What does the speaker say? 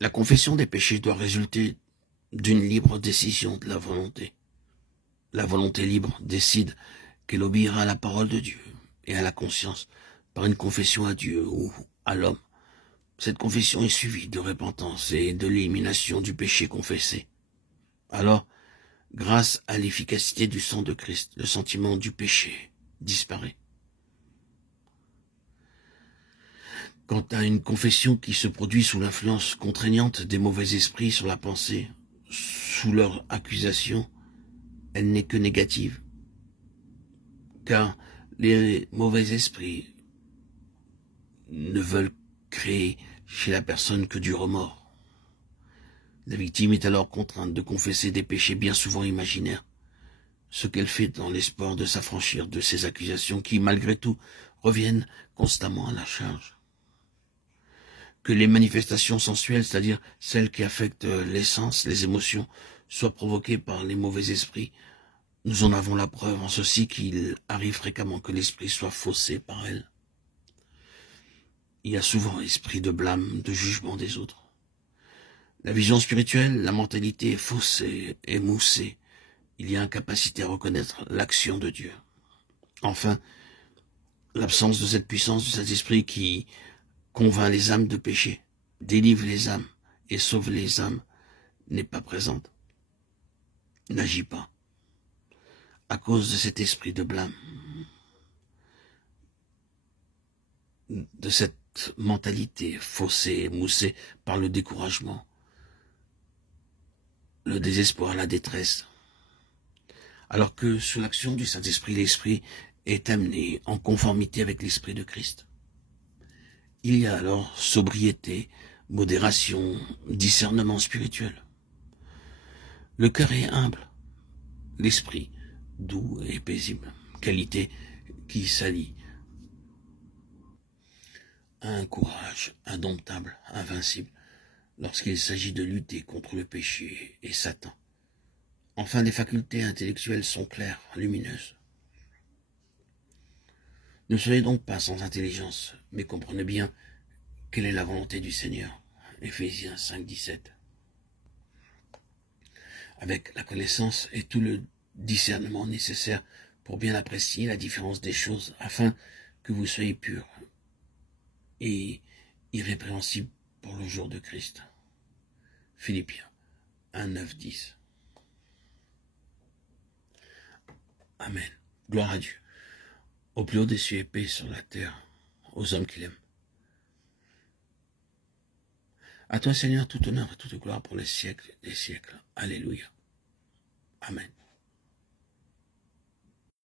La confession des péchés doit résulter d'une libre décision de la volonté. La volonté libre décide qu'elle obéira à la parole de Dieu et à la conscience par une confession à Dieu ou à l'homme. Cette confession est suivie de repentance et de l'élimination du péché confessé. Alors, grâce à l'efficacité du sang de Christ, le sentiment du péché disparaît. Quant à une confession qui se produit sous l'influence contraignante des mauvais esprits sur la pensée, sous leur accusation, elle n'est que négative. Car les mauvais esprits ne veulent créer chez la personne que du remords. La victime est alors contrainte de confesser des péchés bien souvent imaginaires, ce qu'elle fait dans l'espoir de s'affranchir de ces accusations qui, malgré tout, reviennent constamment à la charge. Que les manifestations sensuelles, c'est-à-dire celles qui affectent les sens, les émotions, soient provoquées par les mauvais esprits, nous en avons la preuve en ceci qu'il arrive fréquemment que l'esprit soit faussé par elles. Il y a souvent esprit de blâme, de jugement des autres. La vision spirituelle, la mentalité est faussée, émoussée. Il y a incapacité à reconnaître l'action de Dieu. Enfin, l'absence de cette puissance de cet esprit qui convainc les âmes de péché, délivre les âmes et sauve les âmes n'est pas présente, n'agit pas, à cause de cet esprit de blâme, de cette mentalité faussée, émoussée par le découragement, le désespoir, la détresse. Alors que sous l'action du Saint-Esprit, l'Esprit est amené en conformité avec l'Esprit de Christ. Il y a alors sobriété, modération, discernement spirituel. Le cœur est humble, l'esprit doux et paisible, qualité qui s'allie à un courage indomptable, invincible, lorsqu'il s'agit de lutter contre le péché et Satan. Enfin, les facultés intellectuelles sont claires, lumineuses. Ne soyez donc pas sans intelligence, mais comprenez bien quelle est la volonté du Seigneur. Éphésiens 5, 17. Avec la connaissance et tout le discernement nécessaire pour bien apprécier la différence des choses, afin que vous soyez purs et irrépréhensibles pour le jour de Christ. Philippiens 1, 9, 10. Amen. Gloire à Dieu. Au plus haut des cieux et paix sur la terre, aux hommes qu'il aime. À toi, Seigneur, tout honneur et toute gloire pour les siècles des siècles. Alléluia. Amen.